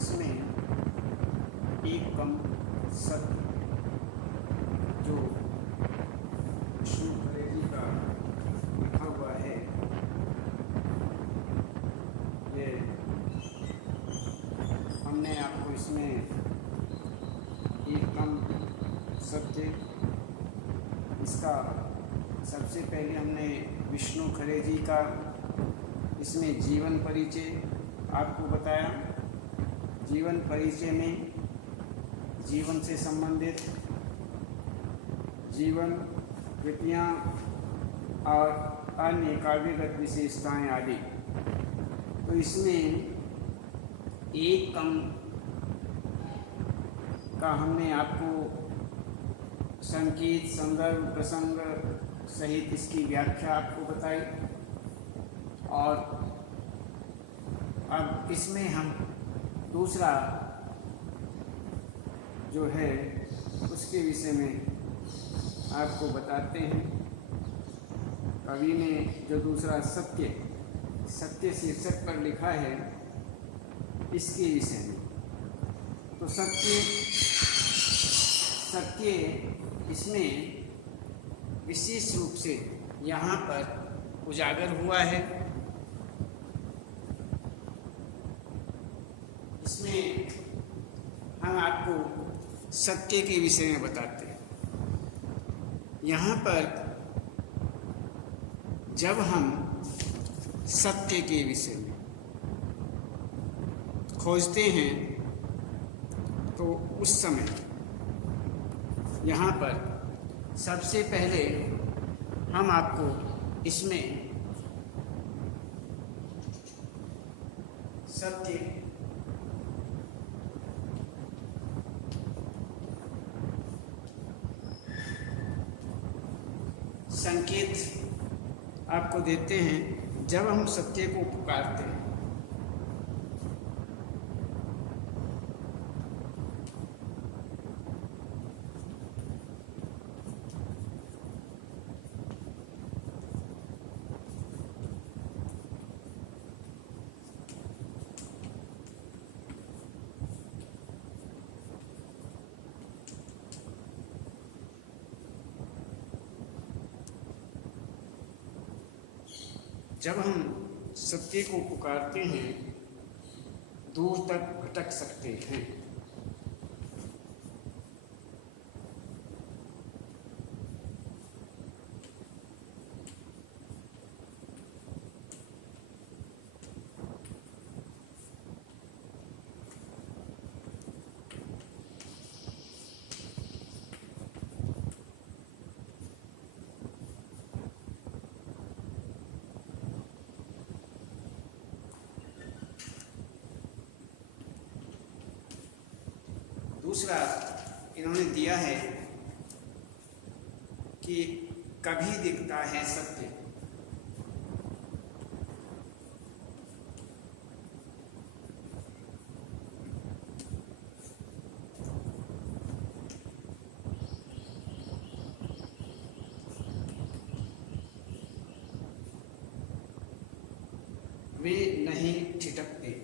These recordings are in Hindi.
इसमें एक कम सत्य जो विष्णु खरेजी का लिखा हुआ है, ये हमने आपको इसमें एक कम सत्य, इसका सबसे पहले हमने विष्णु खरेजी का इसमें जीवन परिचय आपको बताया। जीवन परिचय में जीवन से संबंधित जीवन कृतियाँ और अन्य काव्यगत विशेषताएं आदि। तो इसमें एक कम का हमने आपको संकेत, संदर्भ, प्रसंग सहित इसकी व्याख्या आपको बताई। और अब इसमें हम दूसरा जो है उसके विषय में आपको बताते हैं। कवि ने जो दूसरा सत्य शीर्षक पर लिखा है, इसके विषय में। तो सत्य इसमें विशेष रूप से यहाँ पर उजागर हुआ है। इसमें हम आपको सत्य के विषय में बताते हैं। यहाँ पर जब हम सत्य के विषय में खोजते हैं तो उस समय यहाँ पर सबसे पहले हम आपको इसमें सत्य संकेत आपको देते हैं जब हम सत्य को पुकारते हैं। जब हम सत्य को पुकारते हैं, दूर तक भटक सकते हैं। दूसरा इन्होंने दिया है कि कभी दिखता है सत्य, वे नहीं ठिठकते।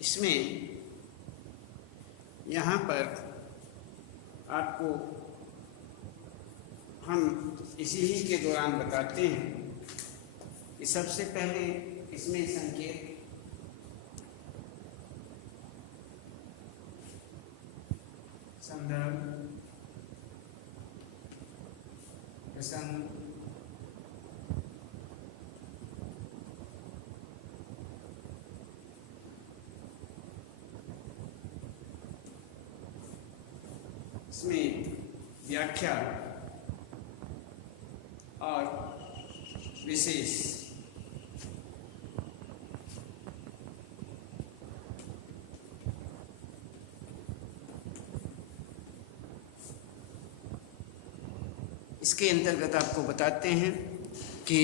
इसमें यहाँ पर आपको हम इसी ही के दौरान बताते हैं कि सबसे पहले इसमें संकेत संदर्भ, प्रसंग, इसमें व्याख्या और विशेष इसके अंतर्गत आपको बताते हैं कि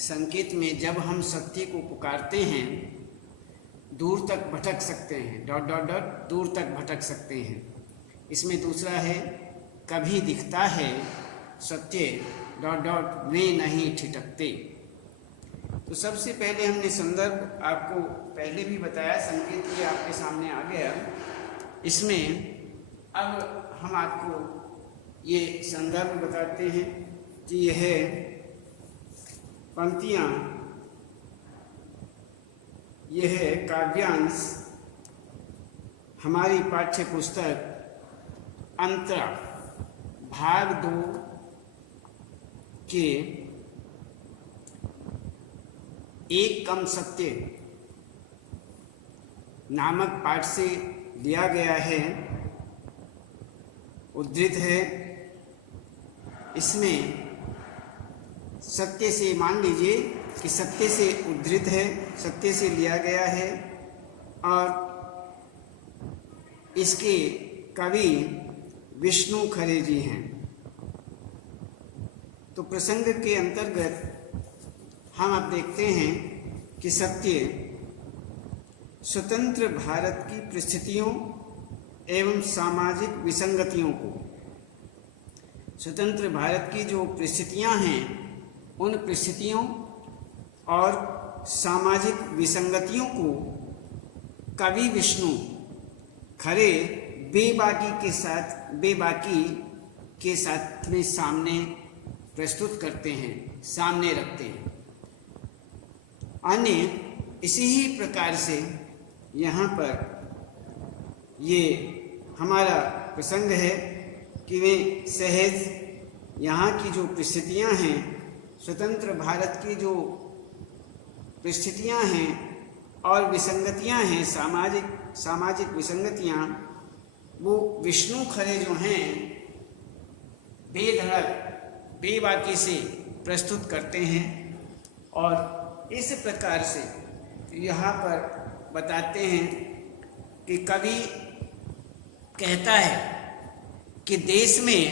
संकेत में जब हम सत्य को पुकारते हैं दूर तक भटक सकते हैं, डॉट डॉट डॉट दूर तक भटक सकते हैं। इसमें दूसरा है कभी दिखता है सत्य डॉट डॉट वे नहीं ठिठकते। तो सबसे पहले हमने संदर्भ आपको पहले भी बताया, संकेत ये आपके सामने आ गया। इसमें अब हम आपको ये संदर्भ बताते हैं कि यह पंक्तियाँ, यह काव्यांश हमारी पाठ्य पुस्तक अंतरा भाग 2 के एक कम सत्य नामक पाठ से लिया गया है, उद्धृत है। इसमें सत्य से, मान लीजिए कि सत्य से उद्धृत है, सत्य से लिया गया है, और इसके कवि विष्णु खरे जी हैं। तो प्रसंग के अंतर्गत हम अब देखते हैं कि सत्य स्वतंत्र भारत की परिस्थितियों एवं सामाजिक विसंगतियों को, स्वतंत्र भारत की जो परिस्थितियां हैं उन परिस्थितियों और सामाजिक विसंगतियों को कवि विष्णु खरे बेबाकी के साथ में सामने प्रस्तुत करते हैं, सामने रखते हैं। अन्य इसी ही प्रकार से यहाँ पर ये हमारा प्रसंग है कि वे सहज यहाँ की जो परिस्थितियाँ हैं, स्वतंत्र भारत की जो परिस्थितियाँ हैं और विसंगतियाँ हैं, सामाजिक विसंगतियाँ, वो विष्णु खरे जो हैं बेधड़क बेबाकी से प्रस्तुत करते हैं। और इस प्रकार से यहाँ पर बताते हैं कि कवि कहता है कि देश में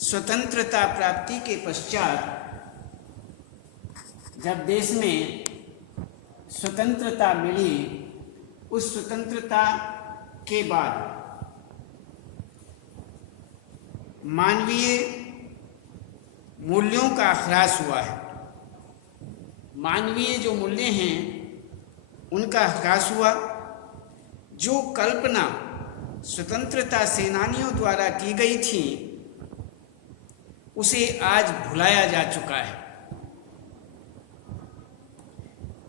स्वतंत्रता प्राप्ति के पश्चात, जब देश में स्वतंत्रता मिली, उस स्वतंत्रता के बाद मानवीय मूल्यों का ह्रास हुआ है। मानवीय जो मूल्य हैं उनका ह्रास हुआ। जो कल्पना स्वतंत्रता सेनानियों द्वारा की गई थी उसे आज भुलाया जा चुका है।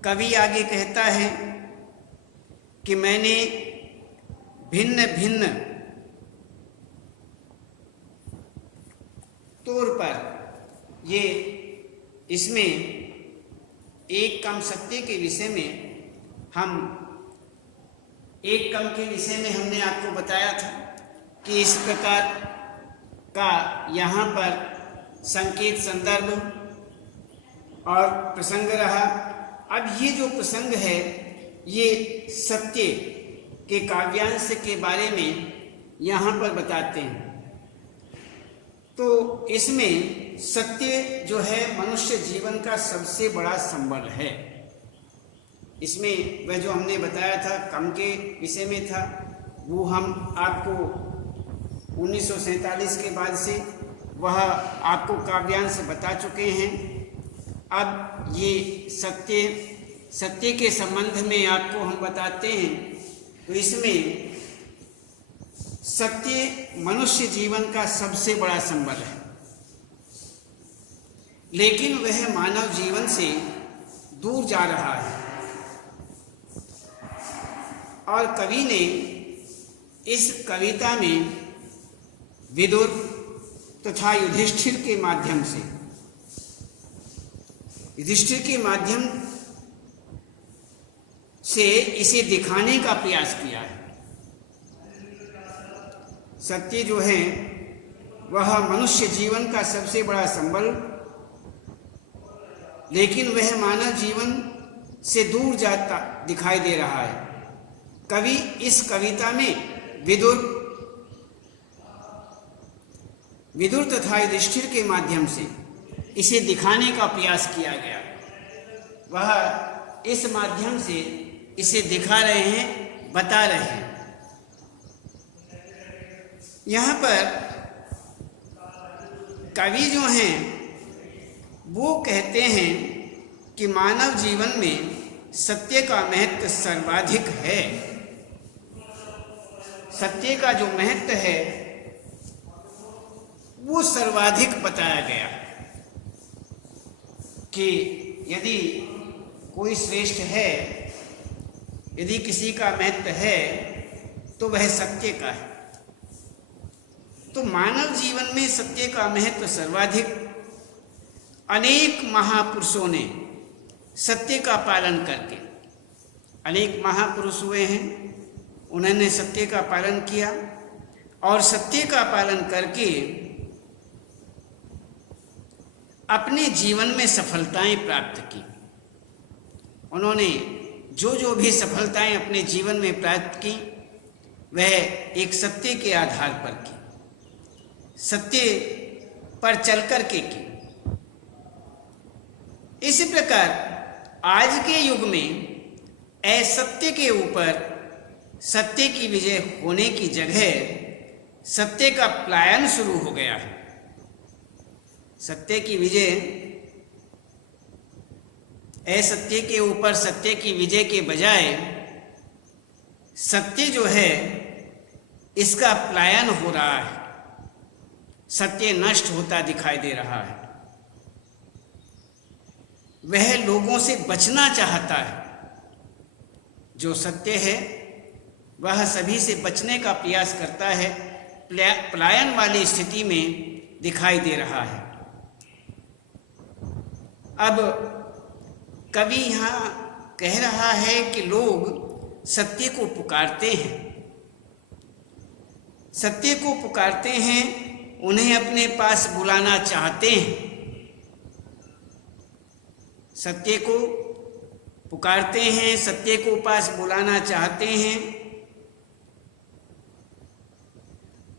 कवि आगे कहता है कि मैंने भिन्न भिन्न तौर पर ये इसमें एक कम सत्य के विषय में हमने आपको बताया था कि इस प्रकार का यहाँ पर संकेत, संदर्भ और प्रसंग रहा। अब ये जो प्रसंग है ये सत्य के काव्यांश के बारे में यहाँ पर बताते हैं। तो इसमें सत्य जो है मनुष्य जीवन का सबसे बड़ा संबल है। इसमें वह जो हमने बताया था कम के विषय में था, वो हम आपको 1947 के बाद से वह आपको काव्यांश बता चुके हैं। अब ये सत्य के संबंध में आपको हम बताते हैं। तो इसमें सत्य मनुष्य जीवन का सबसे बड़ा संबल है, लेकिन वह मानव जीवन से दूर जा रहा है। और कवि ने इस कविता में विदुर तथा युधिष्ठिर के माध्यम से इसे दिखाने का प्रयास किया है। सत्य जो है वह मनुष्य जीवन का सबसे बड़ा संबल, लेकिन वह मानव जीवन से दूर जाता दिखाई दे रहा है। कवि इस कविता में विदुर तथा युधिष्ठिर के माध्यम से इसे दिखाने का प्रयास किया गया। वह इस माध्यम से इसे दिखा रहे हैं, बता रहे हैं। यहाँ पर कवि जो हैं वो कहते हैं कि मानव जीवन में सत्य का महत्व सर्वाधिक है। सत्य का जो महत्व है वो सर्वाधिक बताया गया कि यदि कोई श्रेष्ठ है, यदि किसी का महत्व है तो वह सत्य का है। तो मानव जीवन में सत्य का महत्व सर्वाधिक। अनेक महापुरुषों ने सत्य का पालन करके, अनेक महापुरुष हुए हैं, उन्होंने सत्य का पालन किया और सत्य का पालन करके अपने जीवन में सफलताएं प्राप्त की। उन्होंने जो भी सफलताएं अपने जीवन में प्राप्त की वह एक सत्य के आधार पर की, सत्य पर चल कर के की। इसी प्रकार आज के युग में असत्य के ऊपर सत्य की विजय होने की जगह सत्य का पलायन शुरू हो गया है। सत्य की विजय, असत्य के ऊपर सत्य की विजय के बजाय सत्य जो है इसका पलायन हो रहा है, सत्य नष्ट होता दिखाई दे रहा है। वह लोगों से बचना चाहता है। जो सत्य है वह सभी से बचने का प्रयास करता है, पलायन वाली स्थिति में दिखाई दे रहा है। अब कवि यहाँ कह रहा है कि लोग सत्य को पुकारते हैं, सत्य को पुकारते हैं, उन्हें अपने पास बुलाना चाहते हैं। सत्य को पुकारते हैं, सत्य को पास बुलाना चाहते हैं,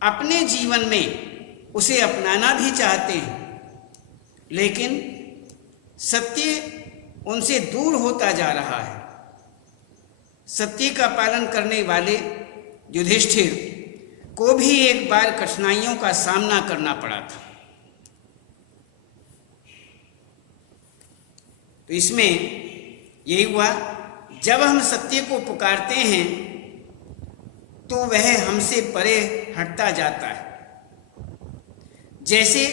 अपने जीवन में उसे अपनाना भी चाहते हैं, लेकिन सत्य उनसे दूर होता जा रहा है। सत्य का पालन करने वाले युधिष्ठिर को भी एक बार कठिनाइयों का सामना करना पड़ा था। तो इसमें यही हुआ, जब हम सत्य को पुकारते हैं तो वह हमसे परे हटता जाता है। जैसे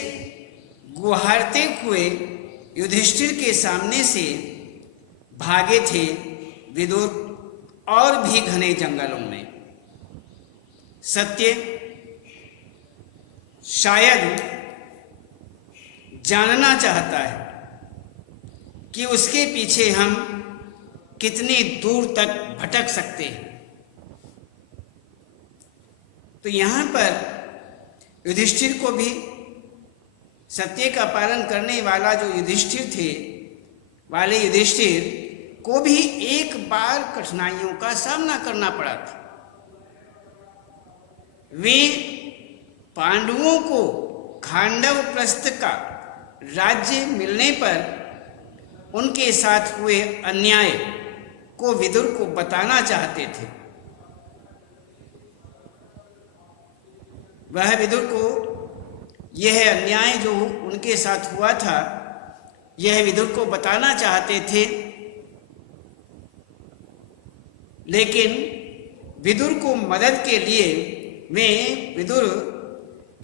गुहारते हुए युधिष्ठिर के सामने से भागे थे विदुर और भी घने जंगलों में। सत्य शायद जानना चाहता है कि उसके पीछे हम कितनी दूर तक भटक सकते हैं। तो यहाँ पर युधिष्ठिर को भी, सत्य का पालन करने वाला जो युधिष्ठिर थे, वाले युधिष्ठिर को भी एक बार कठिनाइयों का सामना करना पड़ा था। वे पांडवों को खांडव प्रस्थ का राज्य मिलने पर उनके साथ हुए अन्याय को विदुर को बताना चाहते थे। वह विदुर को यह अन्याय जो उनके साथ हुआ था, यह विदुर को बताना चाहते थे, लेकिन विदुर को मदद के लिए, वे विदुर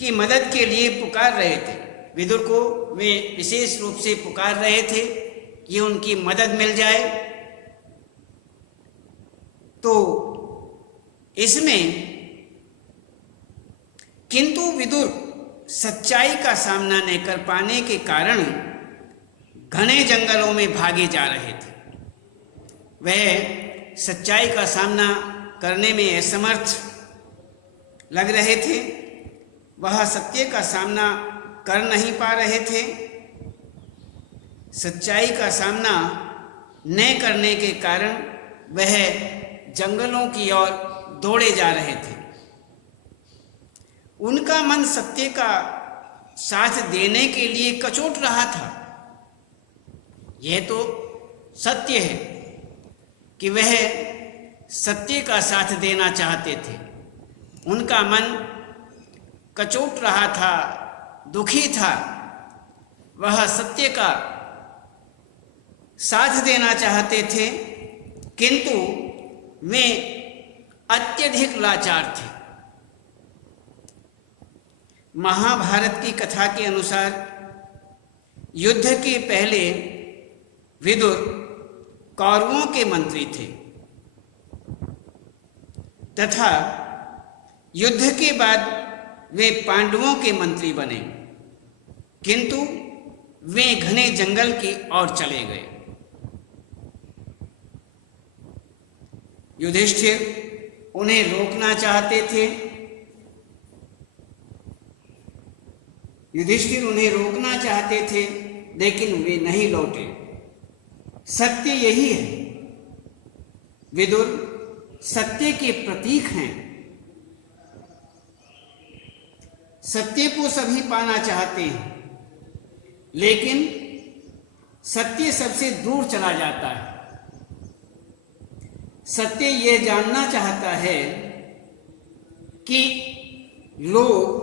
की मदद के लिए पुकार रहे थे। विदुर को वे विशेष रूप से पुकार रहे थे कि उनकी मदद मिल जाए। तो इसमें किंतु विदुर सच्चाई का सामना नहीं कर पाने के कारण घने जंगलों में भागे जा रहे थे। वह सच्चाई का सामना करने में असमर्थ लग रहे थे, वह सत्य का सामना कर नहीं पा रहे थे। सच्चाई का सामना न करने के कारण वह जंगलों की ओर दौड़े जा रहे थे। उनका मन सत्य का साथ देने के लिए कचोट रहा था। यह तो सत्य है, कि वह सत्य का साथ देना चाहते थे। उनका मन कचोट रहा था, दुखी था। वह सत्य का साथ देना चाहते थे, किंतु वे अत्यधिक लाचार थे। महाभारत की कथा के अनुसार युद्ध के पहले विदुर कौरवों के मंत्री थे तथा युद्ध के बाद वे पांडवों के मंत्री बने, किंतु वे घने जंगल की ओर चले गए। युधिष्ठिर उन्हें रोकना चाहते थे। युधिष्ठिर उन्हें रोकना चाहते थे, लेकिन वे नहीं लौटे। सत्य यही है। विदुर सत्य के प्रतीक हैं। सत्य को सभी पाना चाहते हैं, लेकिन सत्य सबसे दूर चला जाता है। सत्य यह जानना चाहता है कि लोग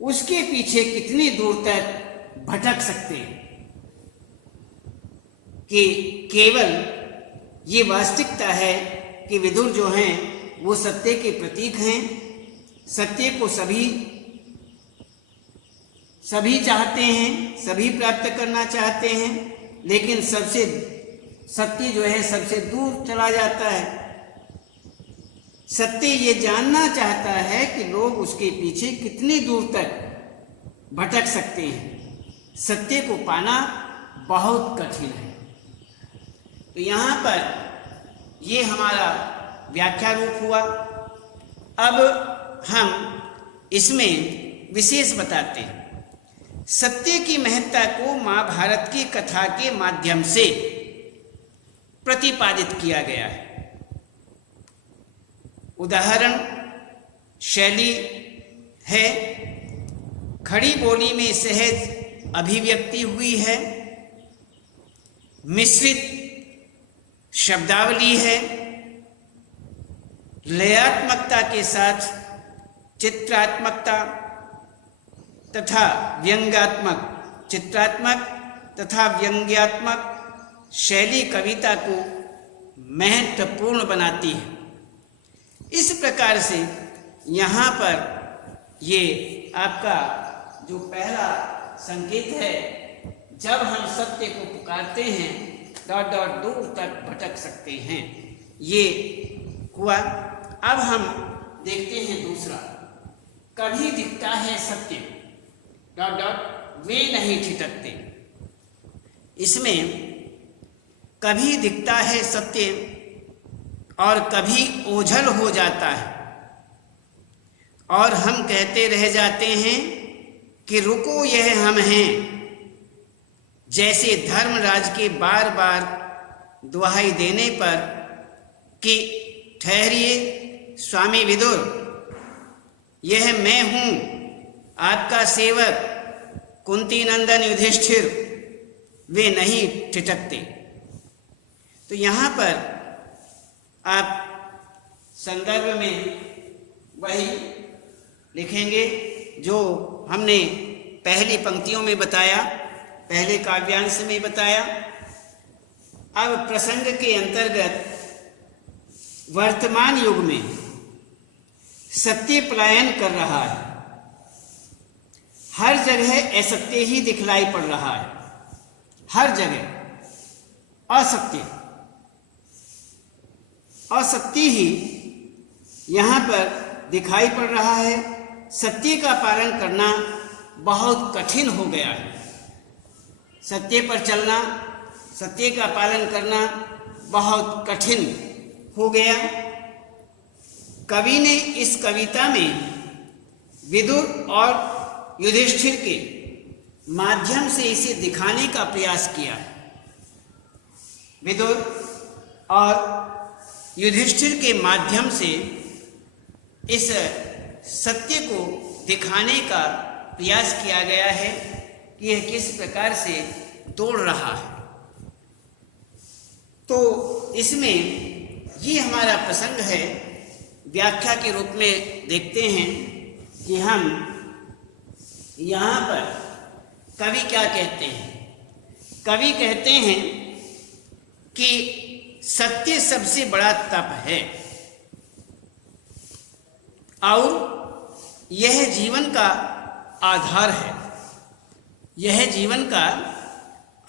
उसके पीछे कितनी दूर तक भटक सकते हैं, कि केवल ये वास्तविकता है कि विदुर जो हैं वो सत्य के प्रतीक हैं। सत्य को सभी चाहते हैं, सभी प्राप्त करना चाहते हैं, लेकिन सबसे सत्य जो है सबसे दूर चला जाता है। सत्य ये जानना चाहता है कि लोग उसके पीछे कितनी दूर तक भटक सकते हैं। सत्य को पाना बहुत कठिन है। तो यहाँ पर ये हमारा व्याख्या रूप हुआ। अब हम इसमें विशेष बताते हैं। सत्य की महत्ता को महाभारत की कथा के माध्यम से प्रतिपादित किया गया है। उदाहरण शैली है, खड़ी बोली में सहज अभिव्यक्ति हुई है, मिश्रित शब्दावली है, लयात्मकता के साथ चित्रात्मकता तथा व्यंग्यात्मक, चित्रात्मक तथा व्यंग्यात्मक शैली कविता को महत्वपूर्ण बनाती है। इस प्रकार से यहाँ पर ये आपका जो पहला संकेत है, जब हम सत्य को पुकारते हैं दूर तक भटक सकते हैं, ये हुआ। अब हम देखते हैं दूसरा, कभी दिखता है सत्य वे नहीं छिटकते। इसमें कभी दिखता है सत्य और कभी ओझल हो जाता है, और हम कहते रह जाते हैं कि रुको यह हम हैं, जैसे धर्मराज के बार बार दुहाई देने पर कि ठहरिए स्वामी विदुर, यह मैं हूँ आपका सेवक कुंती नंदन युधिष्ठिर, वे नहीं ठिठकते। तो यहाँ पर आप संदर्भ में वही लिखेंगे जो हमने पहली पंक्तियों में बताया, पहले काव्यांश में बताया। अब प्रसंग के अंतर्गत वर्तमान युग में सत्य पलायन कर रहा है। हर जगह असत्य ही दिखलाई पड़ रहा है, हर जगह असत्य ही यहाँ पर दिखाई पड़ रहा है। सत्य का पालन करना बहुत कठिन हो गया है। सत्य पर चलना, सत्य का पालन करना बहुत कठिन हो गया। कवि ने इस कविता में विदुर और युधिष्ठिर के माध्यम से इसे दिखाने का प्रयास किया। विदुर और युधिष्ठिर के माध्यम से इस सत्य को दिखाने का प्रयास किया गया है कि यह किस प्रकार से तोड़ रहा है। तो इसमें ये हमारा प्रसंग है। व्याख्या के रूप में देखते हैं कि हम यहाँ पर कवि क्या कहते हैं। कवि कहते हैं कि सत्य सबसे बड़ा तप है और यह जीवन का आधार है। यह जीवन का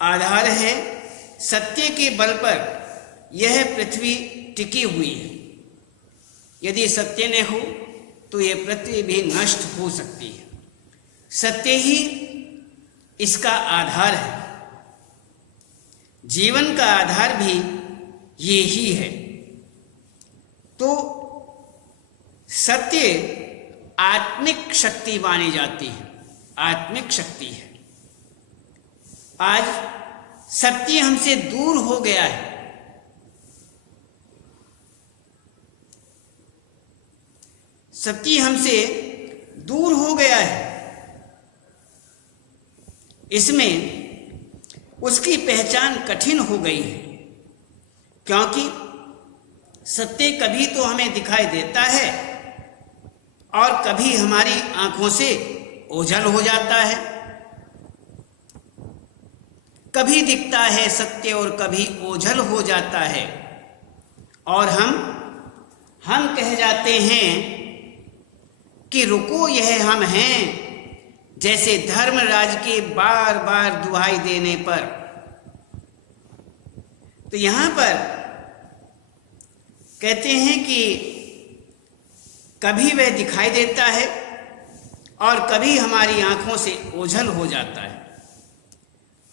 आधार है। सत्य के बल पर यह पृथ्वी टिकी हुई है। यदि सत्य न हो तो यह पृथ्वी भी नष्ट हो सकती है। सत्य ही इसका आधार है। जीवन का आधार भी ये ही है। तो सत्य आत्मिक शक्ति मानी जाती है। आत्मिक शक्ति है। आज सत्य हमसे दूर हो गया है। सत्य हमसे दूर हो गया है। इसमें उसकी पहचान कठिन हो गई है, क्योंकि सत्य कभी तो हमें दिखाई देता है और कभी हमारी आंखों से ओझल हो जाता है। कभी दिखता है सत्य और कभी ओझल हो जाता है और हम कह जाते हैं कि रुको यह हम हैं, जैसे धर्मराज के बार बार दुहाई देने पर। तो यहां पर कहते हैं कि कभी वह दिखाई देता है और कभी हमारी आंखों से ओझल हो जाता है।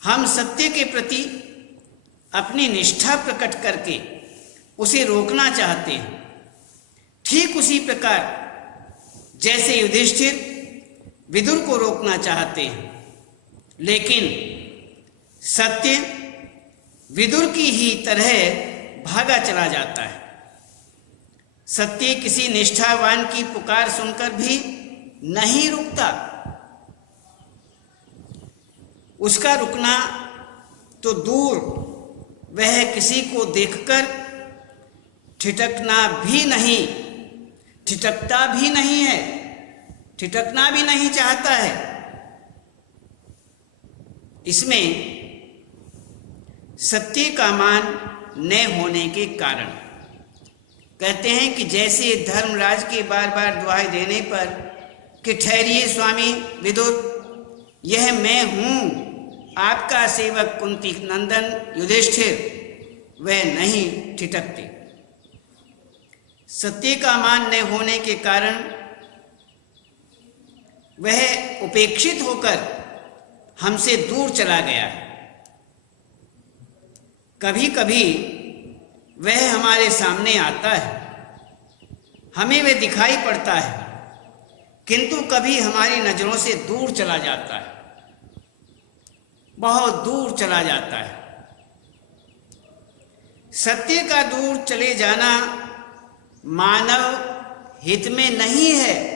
हम सत्य के प्रति अपनी निष्ठा प्रकट करके उसे रोकना चाहते हैं। ठीक उसी प्रकार जैसे युधिष्ठिर विदुर को रोकना चाहते हैं, लेकिन सत्य विदुर की ही तरह भागा चला जाता है। सत्य किसी निष्ठावान की पुकार सुनकर भी नहीं रुकता। उसका रुकना तो दूर, वह किसी को देखकर ठिठकता भी नहीं है, ठिठकना भी नहीं चाहता है। इसमें सत्य का मान न होने के कारण कहते हैं कि जैसे धर्मराज के बार बार दुहाई देने पर कि ठहरिए स्वामी विदुर, यह मैं हूं, आपका सेवक कुंती नंदन युधिष्ठिर, वह नहीं ठिठकते। सत्य का मान न होने के कारण वह उपेक्षित होकर हमसे दूर चला गया। कभी कभी वह हमारे सामने आता है, हमें वह दिखाई पड़ता है, किंतु कभी हमारी नजरों से दूर चला जाता है, बहुत दूर चला जाता है। सत्य का दूर चले जाना मानव हित में नहीं है।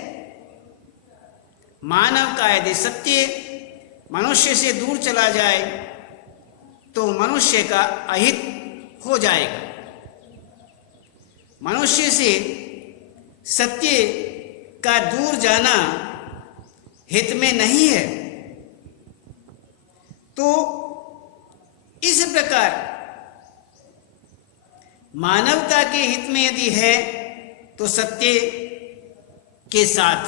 मानव का यदि सत्य मनुष्य से दूर चला जाए तो मनुष्य का अहित हो जाएगा। मनुष्य से सत्य का दूर जाना हित में नहीं है। तो इस प्रकार मानवता के हित में यदि है तो सत्य के साथ,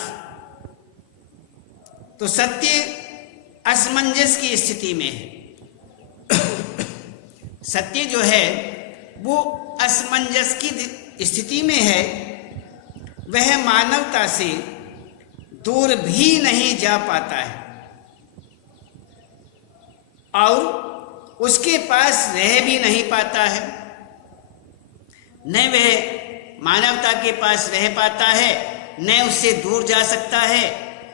तो सत्य असमंजस की स्थिति में है। सत्य जो है वो असमंजस की स्थिति में है। वह मानवता से दूर भी नहीं जा पाता है और उसके पास रह भी नहीं पाता है। न वह मानवता के पास रह पाता है, न उससे दूर जा सकता है,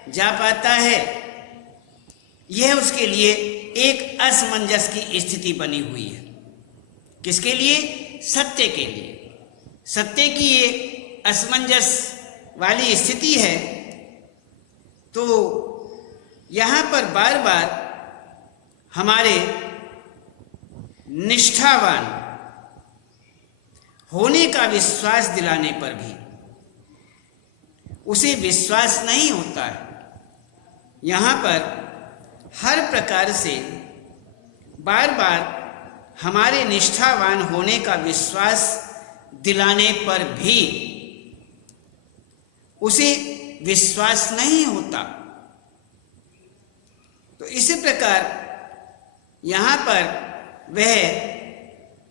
जा पाता है। यह उसके लिए एक असमंजस की स्थिति बनी हुई है। किसके लिए? सत्य के लिए। सत्य की ये असमंजस वाली स्थिति है। तो यहाँ पर बार बार हमारे निष्ठावान होने का विश्वास दिलाने पर भी उसे विश्वास नहीं होता है। यहाँ पर हर प्रकार से बार बार हमारे निष्ठावान होने का विश्वास दिलाने पर भी उसे विश्वास नहीं होता। तो इसी प्रकार यहाँ पर वह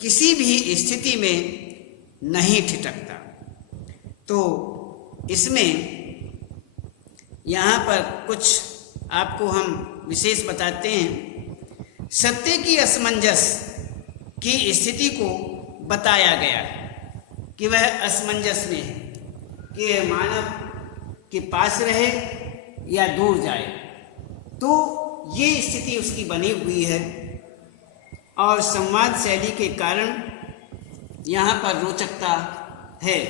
किसी भी स्थिति में नहीं ठिठकता। तो इसमें यहाँ पर कुछ आपको हम विशेष बताते हैं। सत्य की असमंजस की स्थिति को बताया गया है कि वह असमंजस में है कि मानव के पास रहे या दूर जाए, तो ये स्थिति उसकी बनी हुई है। और संवाद शैली के कारण यहाँ पर रोचकता है।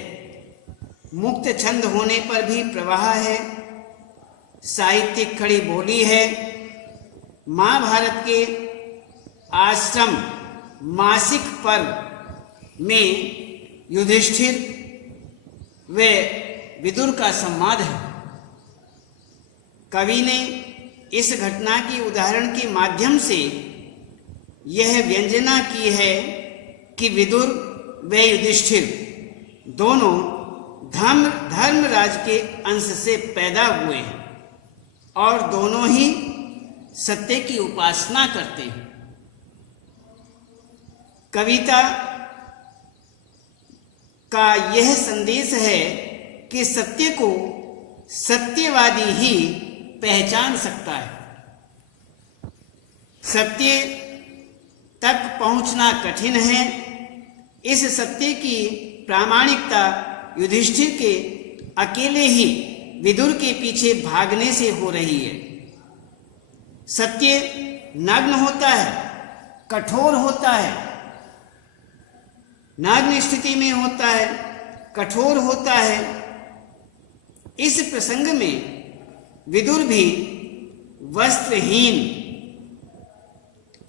मुक्त छंद होने पर भी प्रवाह है, साहित्यिक खड़ी बोली है। महाभारत के आश्रम मासिक पर्व में युधिष्ठिर व विदुर का संवाद है। कवि ने इस घटना की उदाहरण के माध्यम से यह व्यंजना की है कि विदुर व युधिष्ठिर दोनों धर्मराज के अंश से पैदा हुए हैं और दोनों ही सत्य की उपासना करते हैं। कविता का यह संदेश है कि सत्य को सत्यवादी ही पहचान सकता है। सत्य तक पहुंचना कठिन है। इस सत्य की प्रामाणिकता युधिष्ठिर के अकेले ही विदुर के पीछे भागने से हो रही है। सत्य नग्न होता है, कठोर होता है, नग्न स्थिति में होता है, कठोर होता है। इस प्रसंग में विदुर भी वस्त्रहीन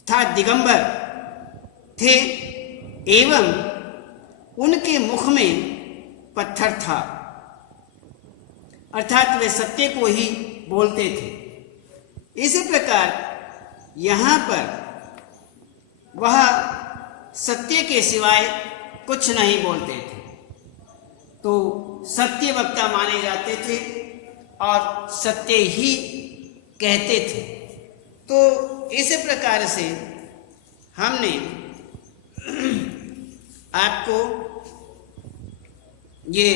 था, दिगंबर थे एवं उनके मुख में पत्थर था, अर्थात वे सत्य को ही बोलते थे। इसी प्रकार यहाँ पर वह सत्य के सिवाय कुछ नहीं बोलते थे, तो सत्य वक्ता माने जाते थे और सत्य ही कहते थे। तो इस प्रकार से हमने आपको ये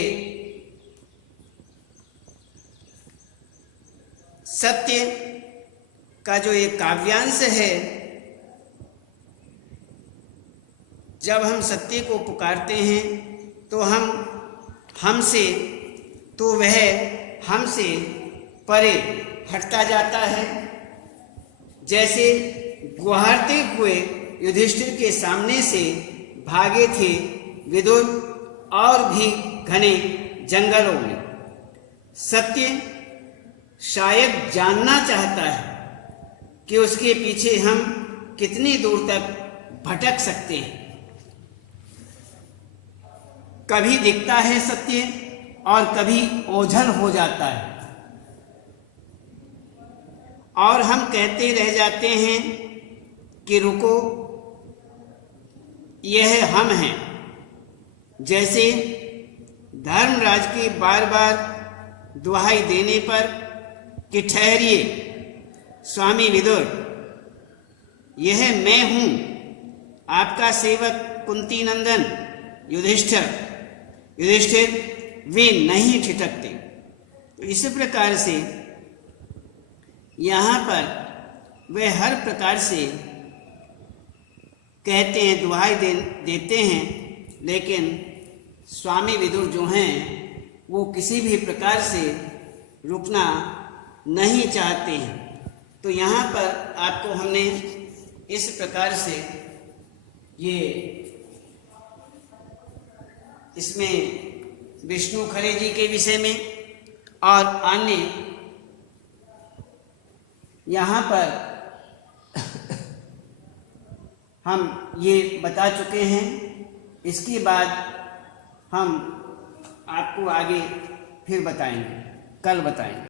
सत्य का जो एक काव्यांश है, जब हम सत्य को पुकारते हैं तो हमसे तो वह हमसे परे हटता जाता है। जैसे गुहारते हुए युधिष्ठिर के सामने से भागे थे विदुर और भी घने जंगलों में। सत्य शायद जानना चाहता है कि उसके पीछे हम कितनी दूर तक भटक सकते हैं। कभी दिखता है सत्य और कभी ओझल हो जाता है और हम कहते रह जाते हैं कि रुको, यह हम हैं। जैसे धर्मराज की बार बार दुहाई देने पर कि ठहरिए स्वामी विदुर, यह मैं हूँ, आपका सेवक कुंती नंदन युधिष्ठिर वे नहीं ठिठकते। तो इसी प्रकार से यहाँ पर वे हर प्रकार से कहते हैं, दुहाई देते हैं, लेकिन स्वामी विदुर जो हैं वो किसी भी प्रकार से रुकना नहीं चाहते हैं। तो यहाँ पर आपको हमने इस प्रकार से ये इसमें विष्णु खरे जी के विषय में और अन्य यहाँ पर हम ये बता चुके हैं। इसके बाद हम आपको आगे फिर बताएंगे, कल बताएंगे।